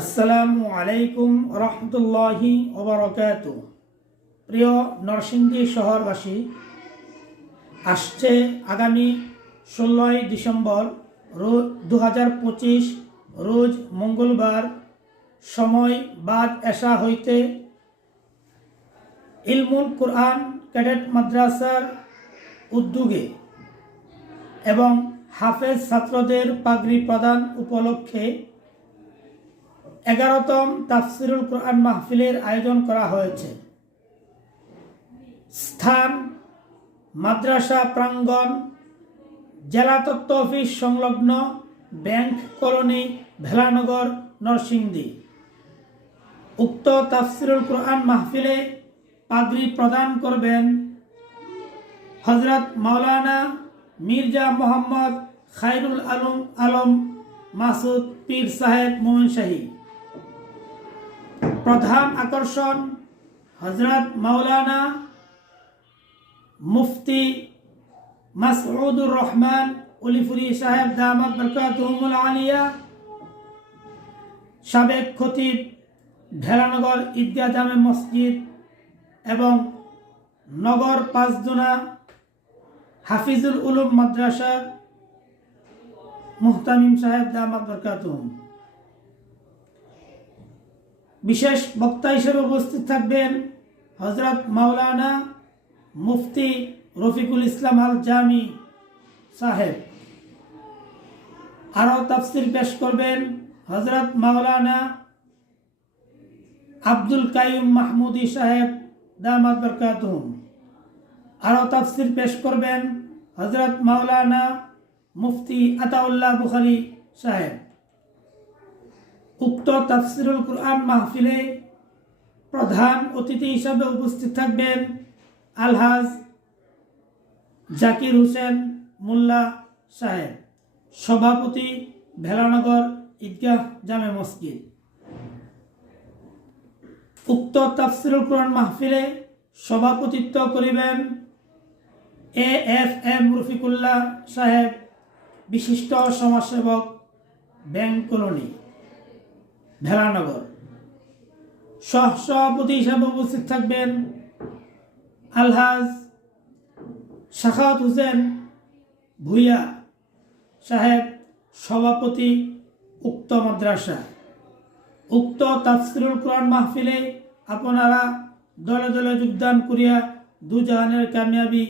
আসসালামু আলাইকুম রহমতুল্লাহি ওবরাকাতু। প্রিয় নরসিংদী শহরবাসী, আসছে আগামী 16ই ডিসেম্বর 2025 রোজ মঙ্গলবার সময় বাদ এশা হইতে ইলমুল কুরআন ক্যাডেট মাদ্রাসার উদ্যোগে এবং হাফেজ ছাত্রদের পাগড়ি প্রদান উপলক্ষে 11তম তাফসিরুল কুরআন মাহফিলের আয়োজন করা হয়েছে। স্থান মাদ্রাসা প্রাঙ্গণ, জেলা তথ্য অফিস সংলগ্ন ব্যাংক কলোনি, ভেলানগর, নরসিংদী। উক্ত তাফসিরুল কুরআন মাহফিলে পাগড়ি প্রদান করবেন হযরত মাওলানা মির্জা মোহাম্মদ খায়রুল আলম মাসুদ পীর সাহেব মোমিনশাহী। প্রধান আকর্ষণ হযরত মাওলানা মুফতি মাসউদুর রহমান উলিফুরি সাহেব দামাত বরকাতুহুমুল আলিয়া, সাবেক খতিব ভেলানগর ঈদগাহ জামে মসজিদ এবং নগর পাঁচদোনা হাফিজুল উলুম মাদ্রাসা মুহতামিম সাহেব দামাত বরকাতুহুম। বিশেষ বক্তা হিসেবে উপস্থিত থাকবেন হযরত মাওলানা মুফতি রফিকুল ইসলাম আল জামি সাহেব। আরও তাফসির পেশ করবেন হযরত মাওলানা আব্দুল কাইয়ুম মাহমুদি সাহেব দামাত বরকাতুহুম। আরও তাফসির পেশ করবেন হযরত মাওলানা মুফতি আতাউল্লাহ বুখারী সাহেব। উক্ত তাফসিরুল কুরআন মাহফিলে প্রধান অতিথি হিসাবে উপস্থিত থাকবেন আলহাজ জাকির হোসেন মোল্লা সাহেব, সভাপতি ভেলানগর ঈদগাহ জামে মসজিদ। উক্ত তাফসিরুল কুরআন মাহফিলে সভাপতিত্ব করিবেন AFM রফিকুল্লাহ সাহেব, বিশিষ্ট সমাজসেবক, ব্যাংক কলোনি, ভেলানগর। সহসভাপতি হিসাবে উপস্থিত থাকবেন আলহাজ শাখাওয়াত হোসেন ভুইয়া সাহেব, সভাপতি উক্ত মাদ্রাসা। উক্ত তাফসিরুল কুরআন মাহফিলে আপনারা দলে দলে যোগদান করিয়া দুজাহানের কামিয়াবি